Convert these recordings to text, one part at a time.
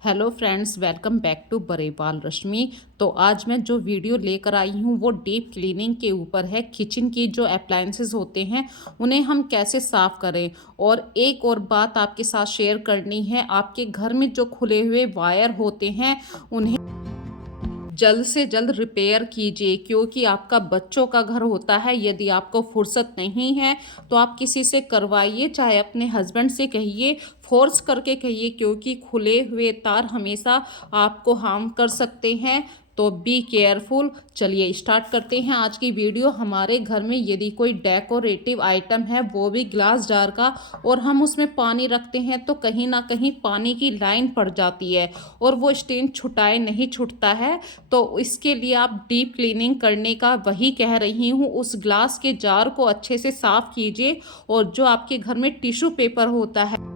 Hello friends, welcome back to Barepal Rashmi. तो आज मैं जो वीडियो लेकर आई हूँ वो डीप क्लीनिंग के ऊपर है। किचन की जो अप्लायंसेस होते हैं उन्हें हम कैसे साफ़ करें। और एक और बात आपके साथ शेयर करनी है, आपके घर में जो खुले हुए वायर होते हैं उन्हें जल्द से जल्द रिपेयर कीजिए, क्योंकि आपका बच्चों का घर होता है। यदि आपको फुर्सत नहीं है तो आप किसी से करवाइए, चाहे अपने हस्बैंड से कहिए, फोर्स करके कहिए, क्योंकि खुले हुए तार हमेशा आपको हार्म कर सकते हैं। तो बी केयरफुल। चलिए स्टार्ट करते हैं आज की वीडियो। हमारे घर में यदि कोई डेकोरेटिव आइटम है, वो भी ग्लास जार का, और हम उसमें पानी रखते हैं तो कहीं ना कहीं पानी की लाइन पड़ जाती है और वो स्टेन छुटाए नहीं छूटता है। तो इसके लिए आप डीप क्लीनिंग करने का वही कह रही हूँ। उस ग्लास के जार को अच्छे से साफ कीजिए, और जो आपके घर में टिश्यू पेपर होता है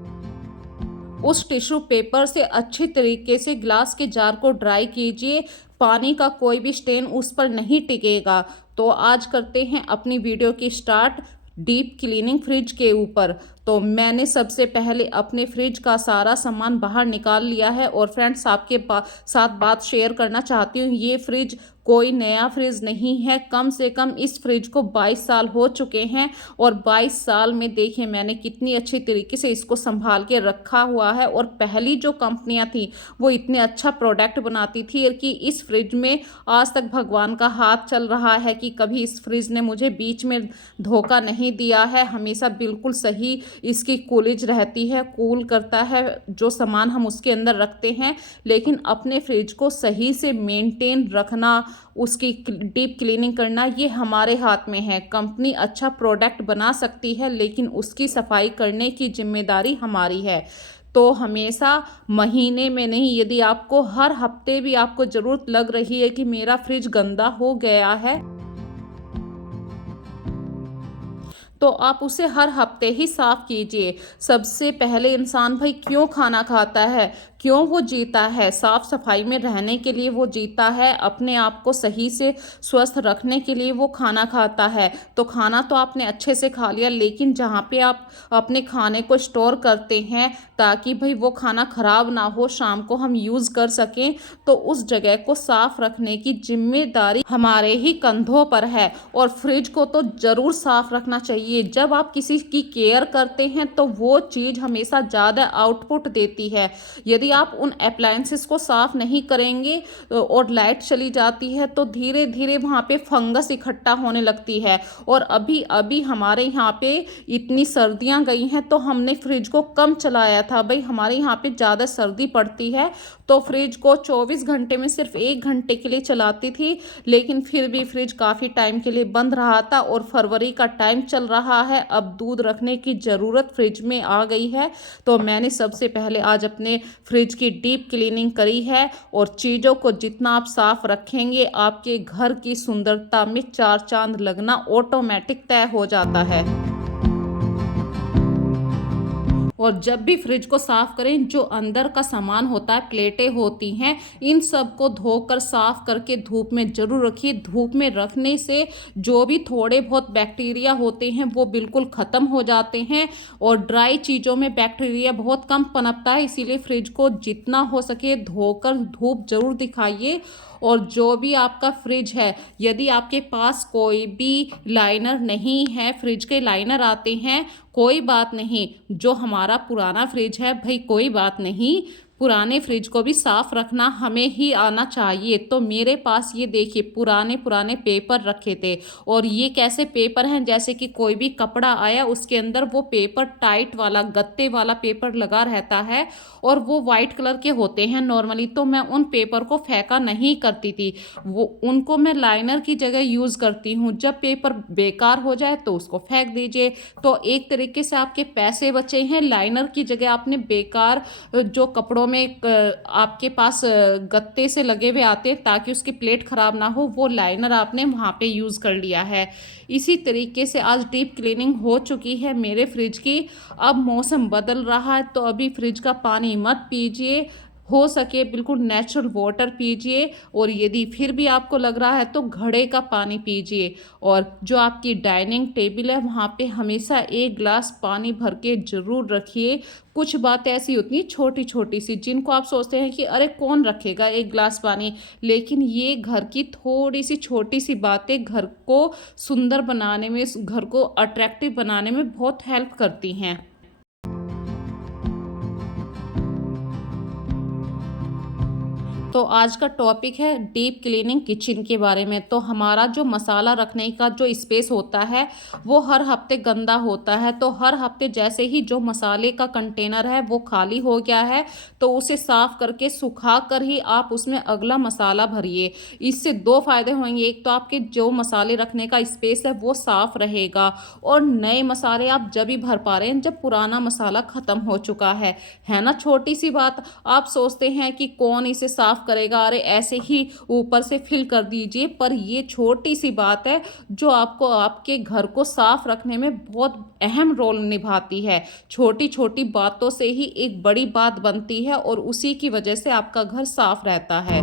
उस टिश्यू पेपर से अच्छी तरीके से ग्लास के जार को ड्राई कीजिए। पानी का कोई भी स्टेन उस पर नहीं टिकेगा। तो आज करते हैं अपनी वीडियो की स्टार्ट डीप क्लीनिंग फ्रिज के ऊपर। तो मैंने सबसे पहले अपने फ्रिज का सारा सामान बाहर निकाल लिया है। और फ्रेंड्स, आपके साथ बात शेयर करना चाहती हूँ, ये फ्रिज कोई नया फ्रिज नहीं है। कम से कम इस फ्रिज को 22 साल हो चुके हैं, और 22 साल में देखिए मैंने कितनी अच्छी तरीके से इसको संभाल के रखा हुआ है। और पहली जो कंपनियां थी वो इतने अच्छा प्रोडक्ट बनाती थी कि इस फ्रिज में आज तक भगवान का हाथ चल रहा है कि कभी इस फ्रिज ने मुझे बीच में धोखा नहीं दिया है। हमेशा बिल्कुल सही इसकी कूलेज रहती है, कूल करता है जो सामान हम उसके अंदर रखते हैं। लेकिन अपने फ्रिज को सही से मेंटेन रखना, उसकी डीप क्लीनिंग करना, ये हमारे हाथ में है। कंपनी अच्छा प्रोडक्ट बना सकती है, लेकिन उसकी सफाई करने की जिम्मेदारी हमारी है। तो हमेशा महीने में नहीं, यदि आपको हर हफ्ते भी आपको ज़रूरत लग रही है कि मेरा फ्रिज गंदा हो गया है, तो आप उसे हर हफ्ते ही साफ कीजिए। सबसे पहले इंसान भाई क्यों खाना खाता है, क्यों वो जीता है? साफ सफाई में रहने के लिए वो जीता है, अपने आप को सही से स्वस्थ रखने के लिए वो खाना खाता है। तो खाना तो आपने अच्छे से खा लिया, लेकिन जहाँ पे आप अपने खाने को स्टोर करते हैं ताकि भाई वो खाना खराब ना हो, शाम को हम यूज़ कर सकें, तो उस जगह को साफ रखने की जिम्मेदारी हमारे ही कंधों पर है। और फ्रिज को तो ज़रूर साफ रखना चाहिए। जब आप किसी की केयर करते हैं तो वो चीज़ हमेशा ज़्यादा आउटपुट देती है। यदि आप उन अप्लायंसेस को साफ नहीं करेंगे और लाइट चली जाती है तो धीरे धीरे वहाँ पे फंगस इकट्ठा होने लगती है। और अभी अभी हमारे यहाँ पे इतनी सर्दियाँ गई हैं तो हमने फ्रिज को कम चलाया था। भाई हमारे यहाँ पे ज़्यादा सर्दी पड़ती है तो फ्रिज को 24 घंटे में सिर्फ 1 घंटे के लिए चलाती थी, लेकिन फिर भी फ्रिज काफ़ी टाइम के लिए बंद रहा था। और फरवरी का टाइम चल रहा है, अब दूध रखने की ज़रूरत फ्रिज में आ गई है। तो मैंने सबसे पहले आज अपने फ्रिज की डीप क्लीनिंग करी है। और चीज़ों को जितना आप साफ रखेंगे, आपके घर की सुंदरता में 4 चांद लगना ऑटोमेटिक तय हो जाता है। और जब भी फ्रिज को साफ करें, जो अंदर का सामान होता है, प्लेटें होती हैं, इन सब को धोकर साफ करके धूप में जरूर रखिए। धूप में रखने से जो भी थोड़े बहुत बैक्टीरिया होते हैं वो बिल्कुल ख़त्म हो जाते हैं। और ड्राई चीज़ों में बैक्टीरिया बहुत कम पनपता है, इसीलिए फ्रिज को जितना हो सके धोकर धूप जरूर दिखाइए। और जो भी आपका फ्रिज है, यदि आपके पास कोई भी लाइनर नहीं है, फ्रिज के लाइनर आते हैं, कोई बात नहीं। जो हमारा पुराना फ्रिज है भाई, कोई बात नहीं, पुराने फ्रिज को भी साफ रखना हमें ही आना चाहिए। तो मेरे पास ये देखिए पुराने पुराने पेपर रखे थे, और ये कैसे पेपर हैं, जैसे कि कोई भी कपड़ा आया उसके अंदर वो पेपर टाइट वाला गत्ते वाला पेपर लगा रहता है, और वो वाइट कलर के होते हैं नॉर्मली। तो मैं उन पेपर को फेंका नहीं करती थी, वो उनको मैं लाइनर की जगह यूज़ करती हूँ। जब पेपर बेकार हो जाए तो उसको फेंक दीजिए। तो एक तरीके से आपके पैसे बचे हैं। लाइनर की जगह आपने बेकार जो कपड़ों में आपके पास गत्ते से लगे हुए आते हैं ताकि उसकी प्लेट ख़राब ना हो, वो लाइनर आपने वहाँ पे यूज़ कर लिया है। इसी तरीके से आज डीप क्लीनिंग हो चुकी है मेरे फ्रिज की। अब मौसम बदल रहा है तो अभी फ्रिज का पानी मत पीजिए। हो सके बिल्कुल नेचुरल वाटर पीजिए, और यदि फिर भी आपको लग रहा है तो घड़े का पानी पीजिए। और जो आपकी डाइनिंग टेबल है वहाँ पे हमेशा 1 ग्लास पानी भर के ज़रूर रखिए। कुछ बातें ऐसी होती हैं छोटी-छोटी सी, जिनको आप सोचते हैं कि अरे कौन रखेगा 1 ग्लास पानी, लेकिन ये घर की थोड़ी-सी छोटी-सी बातें घर को सुंदर बनाने में, इस घर को अट्रैक्टिव बनाने में बहुत हेल्प करती हैं। तो आज का टॉपिक है डीप क्लीनिंग किचन के बारे में। तो हमारा जो मसाला रखने का जो स्पेस होता है वो हर हफ्ते गंदा होता है। तो हर हफ्ते जैसे ही जो मसाले का कंटेनर है वो खाली हो गया है तो उसे साफ करके सुखा कर ही आप उसमें अगला मसाला भरिए। इससे 2 फायदे होंगे, एक तो आपके जो मसाले रखने का स्पेस है वो साफ रहेगा, और नए मसाले आप जब भी भर पा रहे हैं जब पुराना मसाला ख़त्म हो चुका है ना। छोटी सी बात, आप सोचते हैं कि कौन इसे साफ करेगा, अरे ऐसे ही ऊपर से फिल कर दीजिए, पर ये छोटी सी बात है जो आपको आपके घर को साफ रखने में बहुत अहम रोल निभाती है। छोटी छोटी बातों से ही एक बड़ी बात बनती है और उसी की वजह से आपका घर साफ रहता है।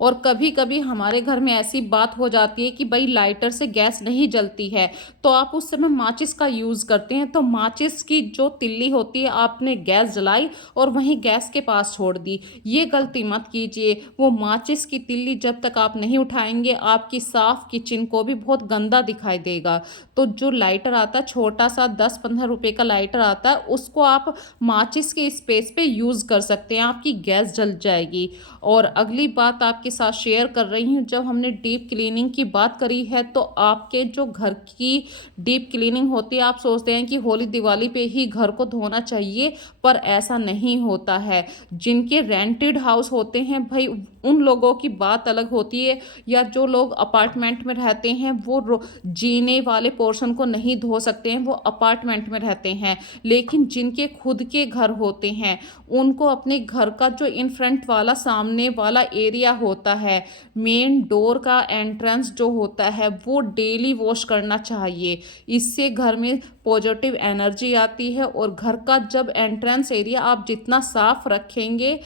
और कभी-कभी हमारे घर में ऐसी बात हो जाती है कि भई लाइटर से गैस नहीं जलती है, तो आप उस समय माचिस का यूज़ करते हैं। तो माचिस की जो तिल्ली होती है आपने गैस जलाई और वहीं गैस के पास छोड़ दी। ये गलती मत कीजिए। वो माचिस की तिल्ली जब तक आप नहीं उठाएँगे आपकी साफ किचन को भी बहुत गंदा दिखाई देगा। तो जो लाइटर आता है छोटा-सा 10-15 रुपए का लाइटर आता है, उसको आप माचिस के स्पेस पे यूज़ कर सकते हैं, आपकी गैस जल जाएगी। और अगली बात आपके साथ शेयर कर रही हूँ, जब हमने डीप क्लीनिंग की बात करी है तो आपके जो घर की डीप क्लीनिंग होती है, आप सोचते हैं कि होली दिवाली पे ही घर को धोना चाहिए, पर ऐसा नहीं होता है। जिनके रेंटेड हाउस होते हैं भाई उन लोगों की बात अलग होती है, या जो लोग अपार्टमेंट में रहते हैं वो जीने वाले पोर्शन को नहीं धो सकते हैं, वो अपार्टमेंट में रहते हैं। लेकिन जिनके खुद के घर होते हैं उनको अपने घर का जो इन फ्रंट वाला सामने वाला एरिया होता है, मेन डोर का एंट्रेंस जो होता है वो डेली वॉश करना चाहिए। इससे घर में पॉजिटिव एनर्जी आती है, और घर का जब एंट्रेंस एरिया आप जितना साफ रखेंगे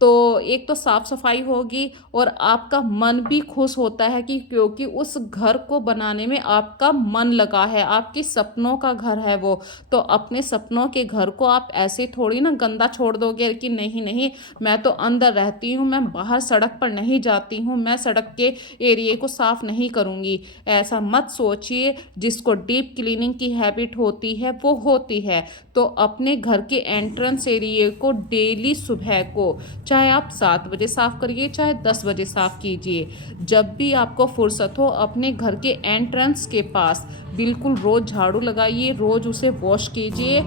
तो एक तो साफ सफाई होगी और आपका मन भी खुश होता है कि क्योंकि उस घर को बनाने में आपका मन लगा है, आपके सपनों का घर है वो। तो अपने सपनों के घर को आप ऐसे थोड़ी ना गंदा छोड़ दोगे कि नहीं नहीं मैं तो अंदर रहती हूँ, मैं बाहर सड़क पर नहीं जाती हूँ, मैं सड़क के एरिए को साफ नहीं करूँगी। ऐसा मत सोचिए। जिसको डीप क्लीनिंग की हैबिट होती है वो होती है। तो अपने घर के एंट्रेंस एरिए को डेली सुबह को चाहे आप 7 बजे साफ़ करिए, चाहे 10 बजे साफ़ कीजिए। जब भी आपको फुर्सत हो अपने घर के एंट्रेंस के पास बिल्कुल रोज़ झाड़ू लगाइए, रोज़ उसे वॉश कीजिए।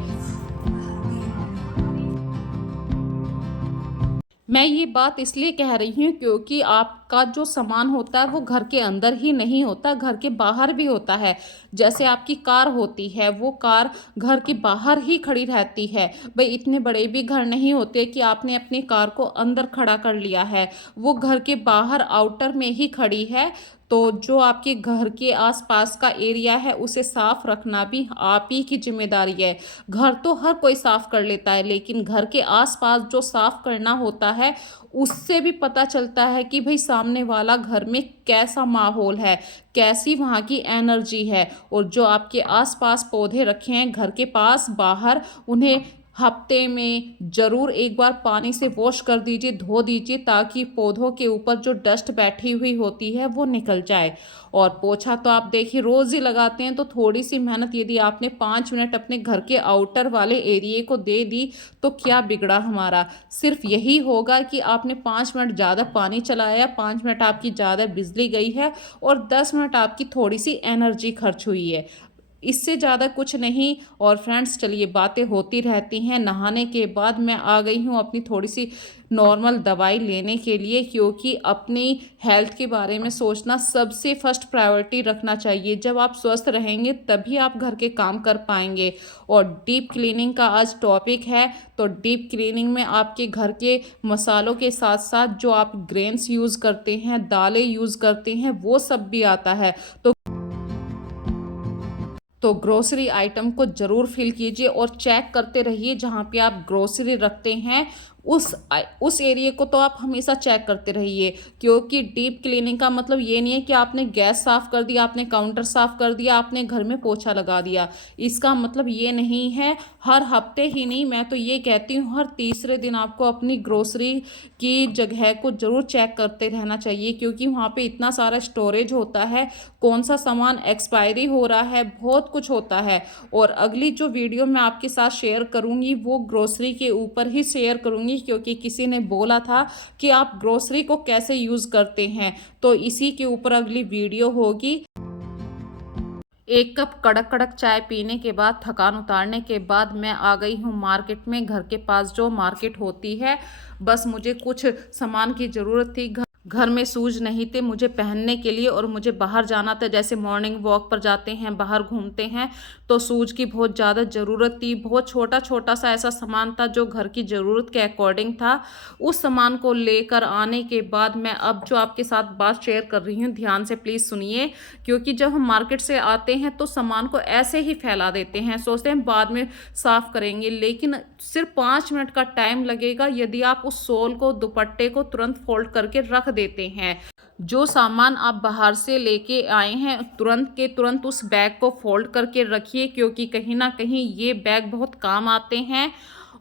मैं ये बात इसलिए कह रही हूँ क्योंकि आपका जो सामान होता है वो घर के अंदर ही नहीं होता, घर के बाहर भी होता है। जैसे आपकी कार होती है, वो कार घर के बाहर ही खड़ी रहती है। भई इतने बड़े भी घर नहीं होते कि आपने अपनी कार को अंदर खड़ा कर लिया है, वो घर के बाहर आउटर में ही खड़ी है। तो जो आपके घर के आस-पास का एरिया है उसे साफ रखना भी आप ही की ज़िम्मेदारी है। घर तो हर कोई साफ कर लेता है, लेकिन घर के आस-पास जो साफ करना होता है उससे भी पता चलता है कि भई सामने वाला घर में कैसा माहौल है, कैसी वहाँ की एनर्जी है। और जो आपके आस-पास पौधे रखे हैं घर के पास बाहर, उन्हें हफ्ते में ज़रूर एक बार पानी से वॉश कर दीजिए, धो दीजिए, ताकि पौधों के ऊपर जो डस्ट बैठी हुई होती है वो निकल जाए। और पोछा तो आप देखिए रोज़ ही लगाते हैं, तो थोड़ी सी मेहनत यदि आपने 5 मिनट अपने घर के आउटर वाले एरिए को दे दी तो क्या बिगड़ा हमारा। सिर्फ यही होगा कि आपने 5 मिनट ज़्यादा पानी चलाया, 5 मिनट आपकी ज़्यादा बिजली गई है और 10 मिनट आपकी थोड़ी सी एनर्जी खर्च हुई है, इससे ज़्यादा कुछ नहीं। और फ्रेंड्स चलिए, बातें होती रहती हैं। नहाने के बाद मैं आ गई हूँ अपनी थोड़ी सी नॉर्मल दवाई लेने के लिए, क्योंकि अपनी हेल्थ के बारे में सोचना सबसे फर्स्ट प्रायोरिटी रखना चाहिए। जब आप स्वस्थ रहेंगे तभी आप घर के काम कर पाएंगे। और डीप क्लीनिंग का आज टॉपिक है, तो डीप क्लीनिंग में आपके घर के मसालों के साथ साथ जो आप ग्रेन्स यूज़ करते हैं, दालें यूज़ करते हैं, वो सब भी आता है। तो तो ग्रोसरी आइटम को ज़रूर फिल कीजिए और चेक करते रहिए जहाँ पे आप ग्रोसरी रखते हैं उस एरिया को तो आप हमेशा चेक करते रहिए, क्योंकि डीप क्लीनिंग का मतलब ये नहीं है कि आपने गैस साफ़ कर दिया, आपने काउंटर साफ़ कर दिया, आपने घर में पोछा लगा दिया। इसका मतलब ये नहीं है। हर हफ्ते ही नहीं, मैं तो ये कहती हूँ हर तीसरे दिन आपको अपनी ग्रोसरी की जगह को ज़रूर चेक करते रहना चाहिए, क्योंकि वहाँ पे इतना सारा स्टोरेज होता है, कौन सा सामान एक्सपायरी हो रहा है, बहुत कुछ होता है। और अगली जो वीडियो मैं आपके साथ शेयर करूँगी वो ग्रोसरी के ऊपर ही शेयर करूँगी, क्योंकि किसी ने बोला था कि आप ग्रोसरी को कैसे यूज़ करते हैं, तो इसी के ऊपर अगली वीडियो होगी। 1 कप कड़क कड़क चाय पीने के बाद, थकान उतारने के बाद मैं आ गई हूँ मार्केट में। घर के पास जो मार्केट होती है, बस मुझे कुछ सामान की ज़रूरत थी। घर में शूज़ नहीं थे मुझे पहनने के लिए, और मुझे बाहर जाना था, जैसे मॉर्निंग वॉक पर जाते हैं, बाहर घूमते हैं, तो शूज़ की बहुत ज़्यादा ज़रूरत थी। बहुत छोटा छोटा सा ऐसा सामान था जो घर की ज़रूरत के अकॉर्डिंग था। उस सामान को लेकर आने के बाद मैं अब जो आपके साथ बात शेयर कर रही हूँ, ध्यान से प्लीज़ सुनिए, क्योंकि जब हम मार्केट से आते हैं तो सामान को ऐसे ही फैला देते हैं, सोचते हैं बाद में साफ़ करेंगे, लेकिन सिर्फ 5 मिनट का टाइम लगेगा यदि आप उस सोल को, दुपट्टे को तुरंत फोल्ड करके रख देते हैं। जो सामान आप बाहर से लेके आए हैं, तुरंत के तुरंत उस बैग को फोल्ड करके रखिए, क्योंकि कहीं ना कहीं ये बैग बहुत काम आते हैं।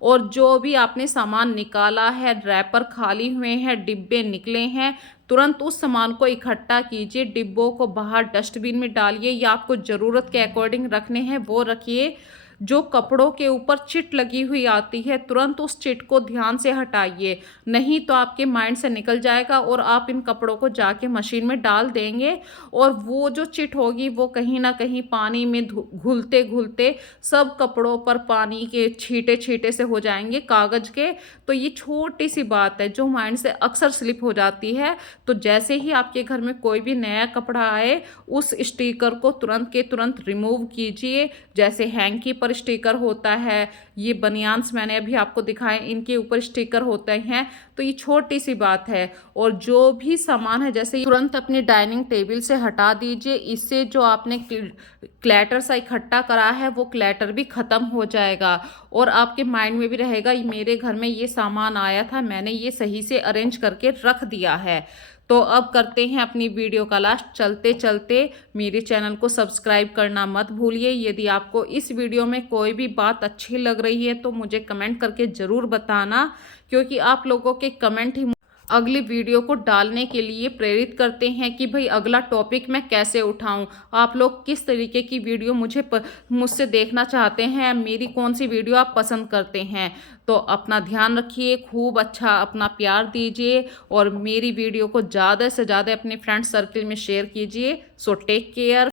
और जो भी आपने सामान निकाला है, रैपर खाली हुए हैं, डिब्बे निकले हैं, तुरंत उस सामान को इकट्ठा कीजिए, डिब्बों को बाहर डस्टबिन में डालिए, या आपको ज़रूरत के अकॉर्डिंग रखने हैं वो रखिए। जो कपड़ों के ऊपर चिट लगी हुई आती है, तुरंत उस चिट को ध्यान से हटाइए, नहीं तो आपके माइंड से निकल जाएगा और आप इन कपड़ों को जाके मशीन में डाल देंगे, और वो जो चिट होगी वो कहीं ना कहीं पानी में घुलते घुलते सब कपड़ों पर पानी के छींटे छींटे से हो जाएंगे, कागज़ के। तो ये छोटी सी बात है जो माइंड से अक्सर स्लिप हो जाती है। तो जैसे ही आपके घर में कोई भी नया कपड़ा आए, उस स्टिकर को तुरंत के तुरंत रिमूव कीजिए। जैसे हैंकी पर स्टिकर होता है, ये बनियान्स मैंने अभी आपको दिखाए, इनके ऊपर स्टिकर होते हैं। तो ये छोटी सी बात है। और जो भी सामान है, जैसे तुरंत अपनी डाइनिंग टेबल से हटा दीजिए, इससे जो आपने क्लैटर सा इकट्ठा करा है वो क्लैटर भी ख़त्म हो जाएगा, और आपके माइंड में भी रहेगा मेरे घर में ये सामान आया था, मैंने ये सही से अरेंज करके रख दिया है। तो अब करते हैं अपनी वीडियो का लास्ट। चलते चलते मेरे चैनल को सब्सक्राइब करना मत भूलिए। यदि आपको इस वीडियो में कोई भी बात अच्छी लग रही है तो मुझे कमेंट करके ज़रूर बताना, क्योंकि आप लोगों के कमेंट ही अगली वीडियो को डालने के लिए प्रेरित करते हैं कि भाई अगला टॉपिक मैं कैसे उठाऊं। आप लोग किस तरीके की वीडियो मुझसे देखना चाहते हैं, मेरी कौन सी वीडियो आप पसंद करते हैं। तो अपना ध्यान रखिए, खूब अच्छा अपना प्यार दीजिए, और मेरी वीडियो को ज़्यादा से ज़्यादा अपने फ्रेंड सर्कल में शेयर कीजिए। So take care.